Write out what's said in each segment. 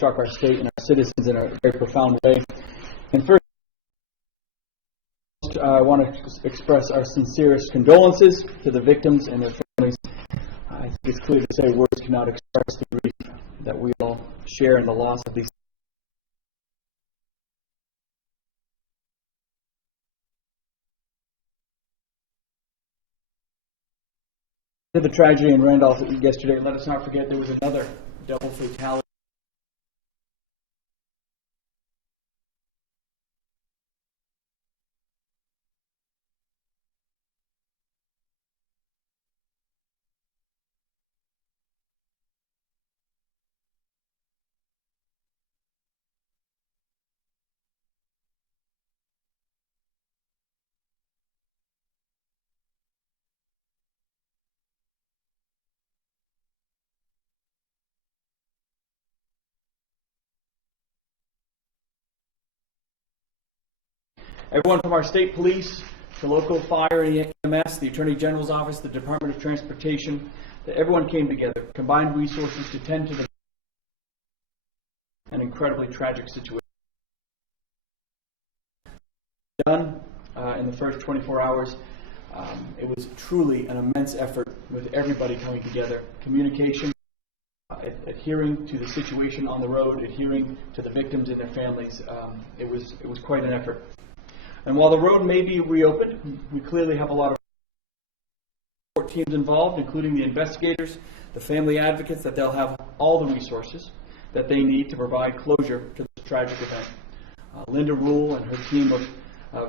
struck our state and our citizens in a very profound way. And first, I want to express our sincerest condolences to the victims and their families. I think it's clear to say words cannot express the grief that we all share in the loss of these. The tragedy in Randolph yesterday, let us not forget there was another double fatality. Everyone from our state police to local fire and EMS, the Attorney General's office, the Department of Transportation, everyone came together, combined resources to tend to an incredibly tragic situation. Done in the first 24 hours. It was truly an immense effort with everybody coming together. Communication, adhering to the situation on the road, adhering to the victims and their families. It was quite an effort. And while the road may be reopened, we clearly have a lot of support teams involved, including the investigators, the family advocates, that they'll have all the resources that they need to provide closure to this tragic event. Linda Rule and her team of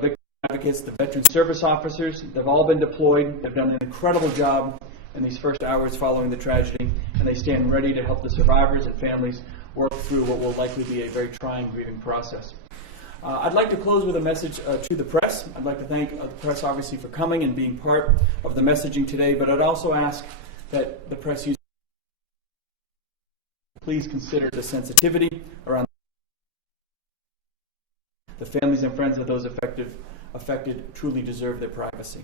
victim advocates, the veteran service officers, they've all been deployed. They've done an incredible job in these first hours following the tragedy, and they stand ready to help the survivors and families work through what will likely be a very trying grieving process. I'd like to close with a message to the press. I'd like to thank the press, obviously, for coming and being part of the messaging today, but I'd also ask that the press use please consider the sensitivity around the families and friends of those affected truly deserve their privacy.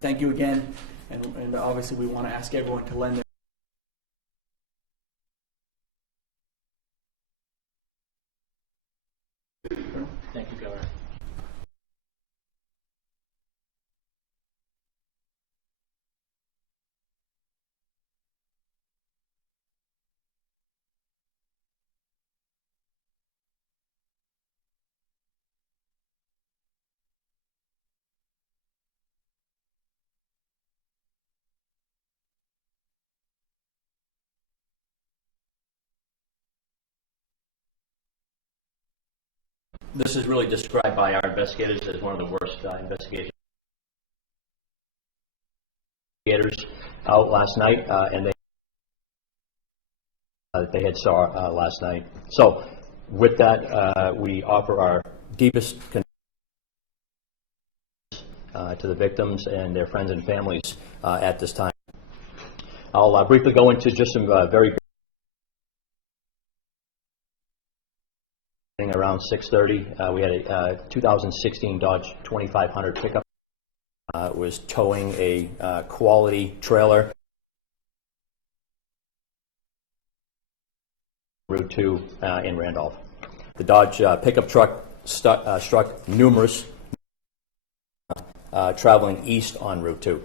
Thank you again, and obviously we want to ask everyone to lend their Thank you, Governor. This is really described by our investigators as one of the worst investigations out last night, and they had saw last night. So, with that, we offer our deepest condolences to the victims and their friends and families at this time. I'll briefly go into just some very around 6:30, we had a 2016 Dodge 2500 pickup. Was towing a quality trailer Route 2 in Randolph. The Dodge pickup truck struck numerous traveling east on Route 2.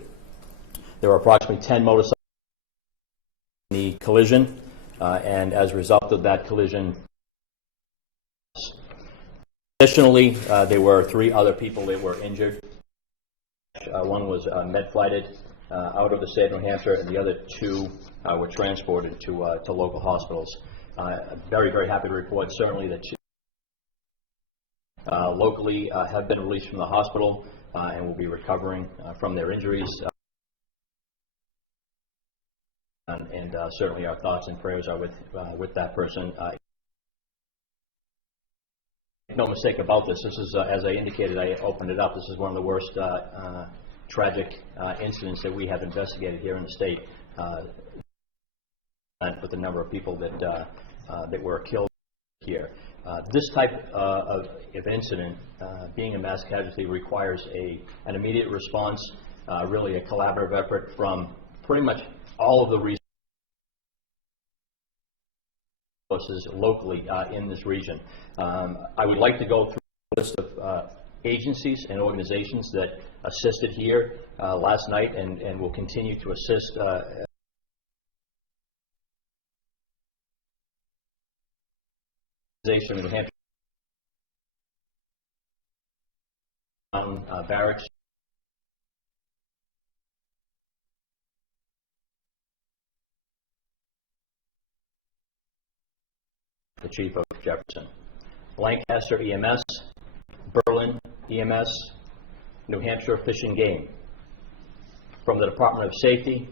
There were approximately 10 motorcycles in the collision, and as a result of that collision, additionally, there were 3 other people that were injured. One was med-flighted out of the state of New Hampshire, and the other 2 were transported to local hospitals. Very, very happy to report, certainly, that locally have been released from the hospital and will be recovering from their injuries. And certainly our thoughts and prayers are with that person. No mistake about this. This is, as I indicated, I opened it up. This is one of the worst tragic incidents that we have investigated here in the state, with the number of people that were killed here. This type of incident, being a mass casualty, requires an immediate response, really a collaborative effort from pretty much all of the resources resources locally in this region. I would like to go through a list of agencies and organizations that assisted here last night and will continue to assist in New Hampshire barracks. The Chief of Jefferson. Lancaster EMS, Berlin EMS, New Hampshire Fish and Game. From the Department of Safety,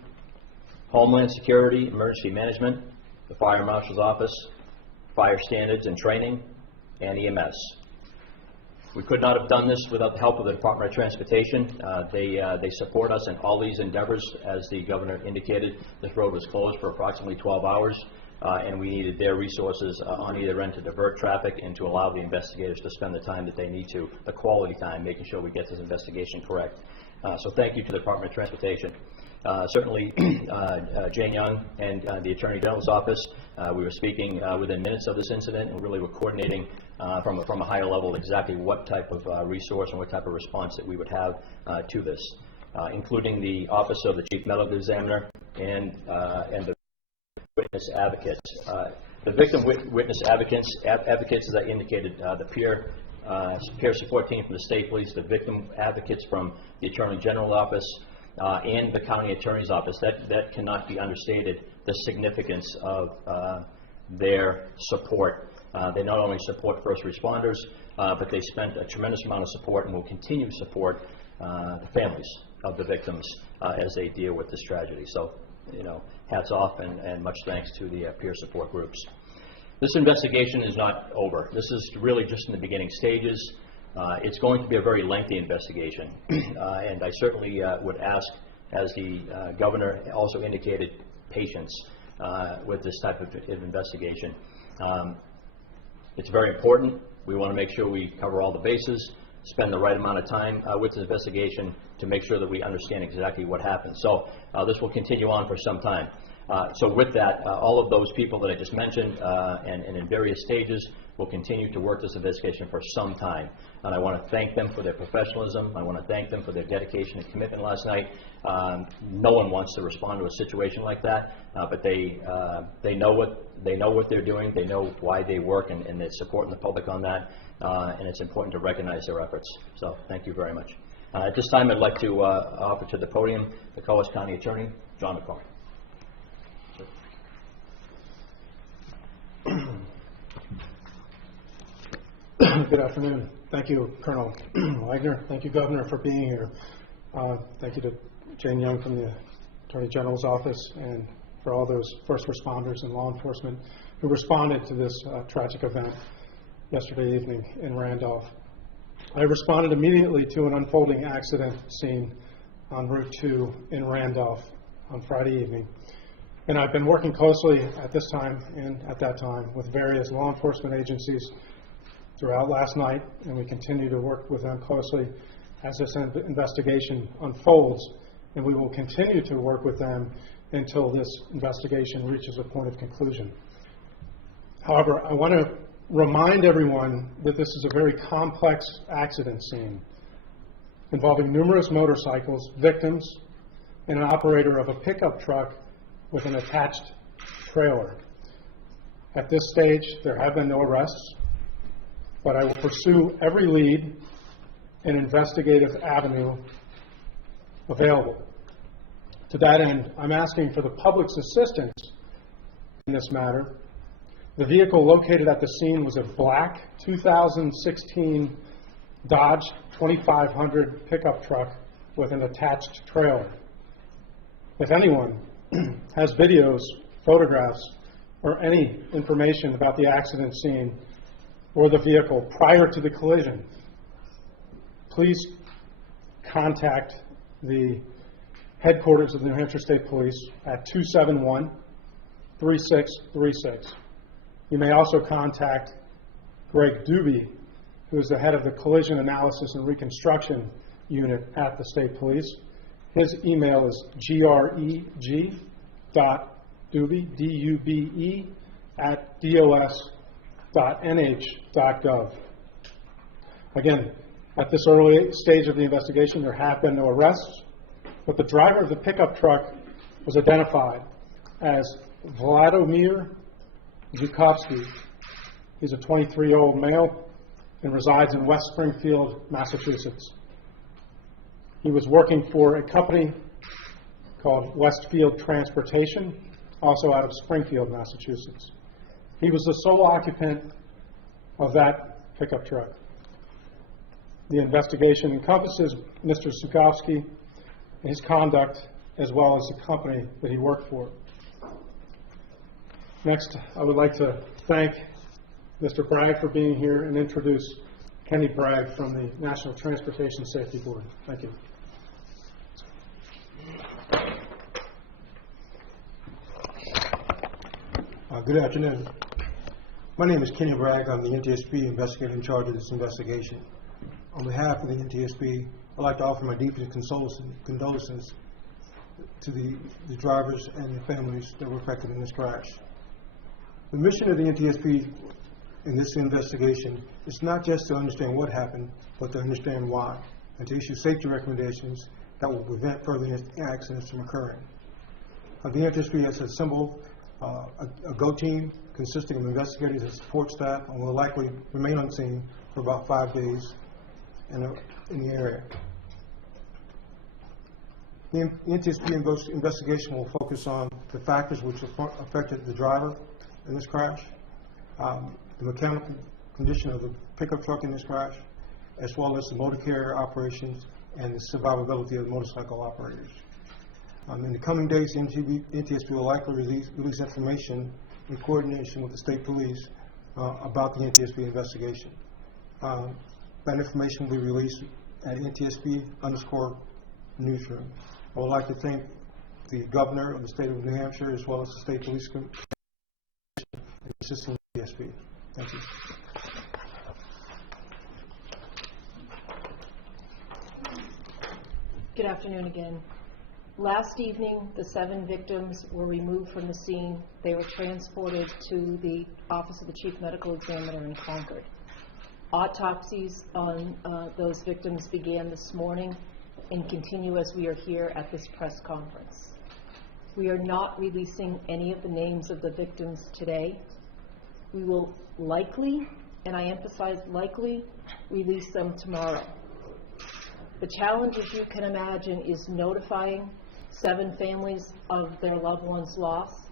Homeland Security, Emergency Management, the Fire Marshal's Office, Fire Standards and Training, and EMS. We could not have done this without the help of the Department of Transportation. They support us in all these endeavors. As the Governor indicated, this road was closed for approximately 12 hours. And we needed their resources on either end to divert traffic and to allow the investigators to spend the time that they need to, the quality time, making sure we get this investigation correct. So thank you to the Department of Transportation. Certainly, Jane Young and the Attorney General's office, we were speaking within minutes of this incident, and really were coordinating from a higher level exactly what type of resource and what type of response that we would have to this, including the Office of the Chief Medical Examiner and the witness advocates. The victim witness advocates, as I indicated, the peer support team from the state police, the victim advocates from the Attorney General's office, and the county attorney's office. That cannot be understated, the significance of their support. They not only support first responders, but they spent a tremendous amount of support and will continue to support the families of the victims as they deal with this tragedy. So, you know, hats off and much thanks to the peer support groups. This investigation is not over. This is really just in the beginning stages. It's going to be a very lengthy investigation, and I certainly would ask, as the Governor also indicated, patience with this type of investigation. It's very important. We want to make sure we cover all the bases, spend the right amount of time with the investigation to make sure that we understand exactly what happened. So this will continue on for some time. So with that, all of those people that I just mentioned and in various stages will continue to work this investigation for some time. And I want to thank them for their professionalism. I want to thank them for their dedication and commitment last night. No one wants to respond to a situation like that, but they know what they're doing. They know why they work, and they're supporting the public on that. And it's important to recognize their efforts. So thank you very much. At this time, I'd like to offer to the podium the Coles County Attorney, John McCormick. Good afternoon. Thank you, Colonel Wagner. Thank you, Governor, for being here. Thank you to Jane Young from the Attorney General's office, and for all those first responders and law enforcement who responded to this tragic event yesterday evening in Randolph. I responded immediately to an unfolding accident scene on Route 2 in Randolph on Friday evening. And I've been working closely at this time and at that time with various law enforcement agencies throughout last night, and we continue to work with them closely as this investigation unfolds, and we will continue to work with them until this investigation reaches a point of conclusion. However, I want to remind everyone that this is a very complex accident scene involving numerous motorcycles, victims, and an operator of a pickup truck with an attached trailer. At this stage, there have been no arrests, but I will pursue every lead and investigative avenue available. To that end, I'm asking for the public's assistance in this matter. The vehicle located at the scene was a black 2016 Dodge 2500 pickup truck with an attached trailer. If anyone has videos, photographs, or any information about the accident scene or the vehicle prior to the collision, please contact the headquarters of the New Hampshire State Police at 271-3636. You may also contact Greg Doobie, who is the head of the Collision Analysis and Reconstruction Unit at the State Police. His email is greg.doobie, D-U-B-E, at dos.nh.gov. Again, at this early stage of the investigation, there have been no arrests, but the driver of the pickup truck was identified as Vladimir Zhukovsky. He's a 23-year-old male and resides in West Springfield, Massachusetts. He was working for a company called Westfield Transportation, also out of Springfield, Massachusetts. He was the sole occupant of that pickup truck. The investigation encompasses Mr. Zhukovsky and his conduct, as well as the company that he worked for. Next, I would like to thank Mr. Bragg for being here and introduce Kenny Bragg from the National Transportation Safety Board. Thank you. Good afternoon. My name is Kenny Bragg. I'm the NTSB investigator in charge of this investigation. On behalf of the NTSB, I'd like to offer my deepest condolences to the drivers and the families that were affected in this crash. The mission of the NTSB in this investigation is not just to understand what happened, but to understand why, and to issue safety recommendations that will prevent further accidents from occurring. The NTSB has assembled a GO team consisting of investigators and support staff, and will likely remain on scene for about 5 days in the area. The NTSB investigation will focus on the factors which affected the driver in this crash, the mechanical condition of the pickup truck in this crash, as well as the motor carrier operations and the survivability of the motorcycle operators. In the coming days, the NTSB will likely release information in coordination with the state police about the NTSB investigation. That information will be released at NTSB_newsroom. I would like to thank the governor of the state of New Hampshire, as well as the state police commission and assisting the NTSB. Thank you. Good afternoon again. Last evening, the 7 victims were removed from the scene. They were transported to the Office of the Chief Medical Examiner in Concord. Autopsies on those victims began this morning and continue as we are here at this press conference. We are not releasing any of the names of the victims today. We will likely, and I emphasize likely, release them tomorrow. The challenge, as you can imagine, is notifying 7 families of their loved ones lost.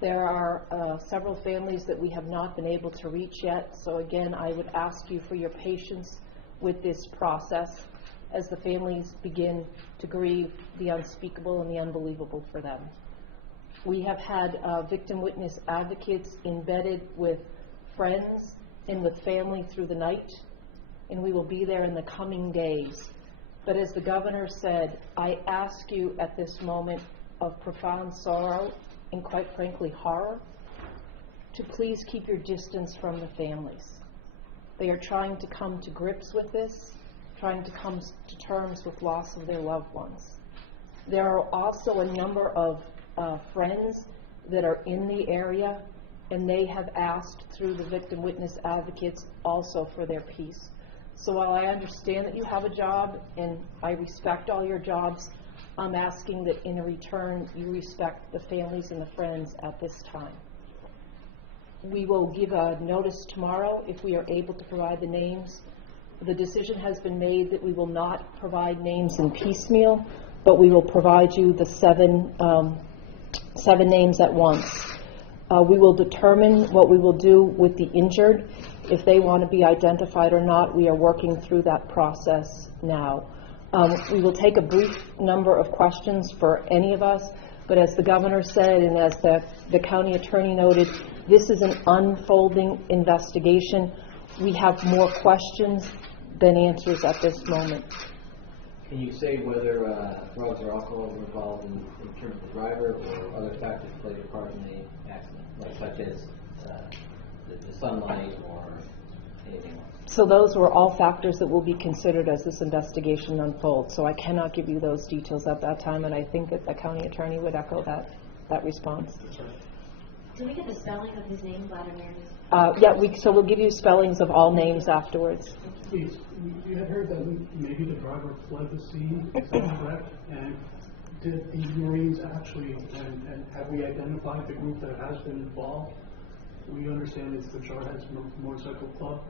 There are several families that we have not been able to reach yet, so again, I would ask you for your patience with this process as the families begin to grieve the unspeakable and the unbelievable for them. We have had victim witness advocates embedded with friends and with family through the night, and we will be there in the coming days. But as the governor said, I ask you at this moment of profound sorrow and quite frankly horror to please keep your distance from the families. They are trying to come to grips with this, trying to come to terms with loss of their loved ones. There are also a number of friends that are in the area, and they have asked through the victim witness advocates also for their peace. So while I understand that you have a job, and I respect all your jobs, I'm asking that in return you respect the families and the friends at this time. We will give a notice tomorrow if we are able to provide the names. The decision has been made that we will not provide names in piecemeal, but we will provide you the seven names at once. We will determine what we will do with the injured. If they want to be identified or not, we are working through that process now. We will take a brief number of questions for any of us, but as the governor said and as the county attorney noted, this is an unfolding investigation. We have more questions than answers at this moment. Can you say whether drugs or alcohol were involved in terms of the driver or other factors played a part in the accident, such as the sunlight or anything else? So those were all factors that will be considered as this investigation unfolds. So I cannot give you those details at that time, and I think that the county attorney would echo that response. Did we get the spelling of his name, Vladimir? Yeah, we'll give you spellings of all names afterwards. Please, you had heard that maybe the driver fled the scene, is that correct? And did the Marines actually, and have we identified the group that has been involved? We understand it's the Jarheads Motorcycle Club.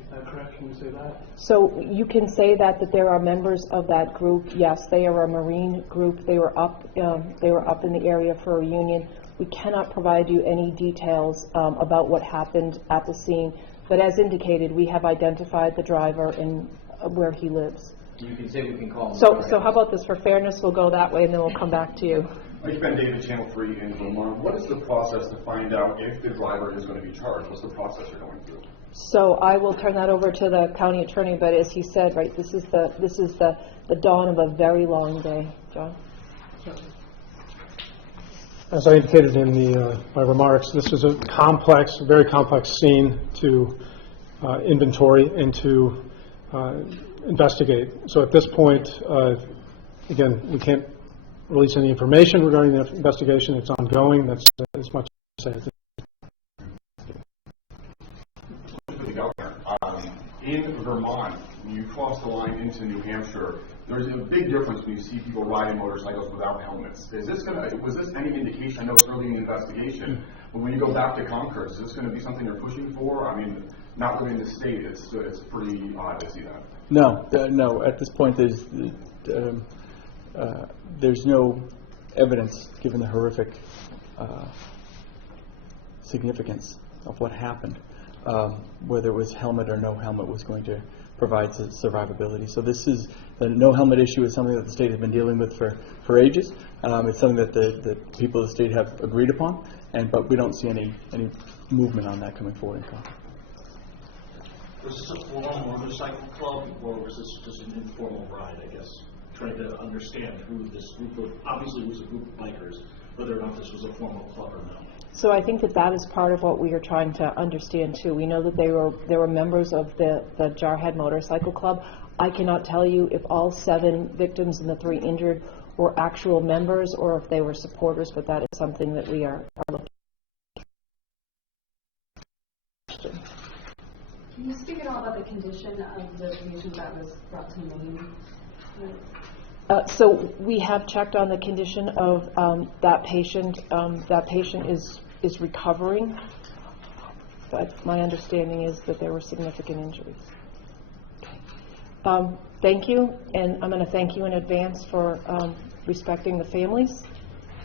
Is that correct? Can you say that? So you can say that there are members of that group. Yes, they are a Marine group. They were up in the area for a reunion. We cannot provide you any details about what happened at the scene, but as indicated, we have identified the driver and where he lives. You can say we can call him. So how about this? For fairness, we'll go that way, and then we'll come back to you. Mike Ben David, Channel 3 in Vermont. What is the process to find out if the driver is going to be charged? What's the process you're going through? So I will turn that over to the county attorney, but as he said, right, this is the dawn of a very long day. John? As I indicated in my remarks, this is a complex, very complex scene to inventory and to investigate. So at this point, again, we can't release any information regarding the investigation. It's ongoing. That's as much as I say. In Vermont, when you cross the line into New Hampshire, there's a big difference when you see people riding motorcycles without helmets. Was this any indication? I know it's early in the investigation, but when you go back to Concord, is this going to be something you're pushing for? I mean, not within the state, it's pretty odd to see that. No, no. At this point, there's no evidence, given the horrific significance of what happened, whether it was helmet or no helmet was going to provide survivability. So this is the no helmet issue is something that the state has been dealing with for ages. It's something that the people of the state have agreed upon, but we don't see any movement on that coming forward in Concord. Was this a formal motorcycle club, or was this just an informal ride, I guess? Trying to understand who this group of, obviously it was a group of bikers, whether or not this was a formal club or not. So I think that is part of what we are trying to understand too. We know that they were members of the Jarhead Motorcycle Club. I cannot tell you if all 7 victims and the 3 injured were actual members or if they were supporters, but that is something that we are looking at. Can you speak at all about the condition of the patient that was brought to Maine? So we have checked on the condition of that patient. That patient is recovering, but my understanding is that there were significant injuries. Thank you, and I'm going to thank you in advance for respecting the families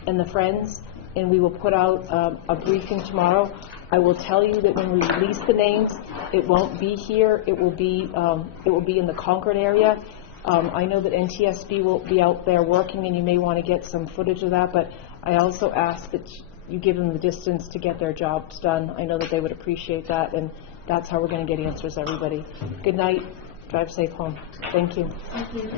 and the friends, and we will put out a briefing tomorrow. I will tell you that when we release the names, it won't be here. It will be in the Concord area. I know that NTSB will be out there working, and you may want to get some footage of that, but I also ask that you give them the distance to get their jobs done. I know that they would appreciate that, and that's how we're going to get answers, everybody. Good night. Drive safe home. Thank you. Thank you.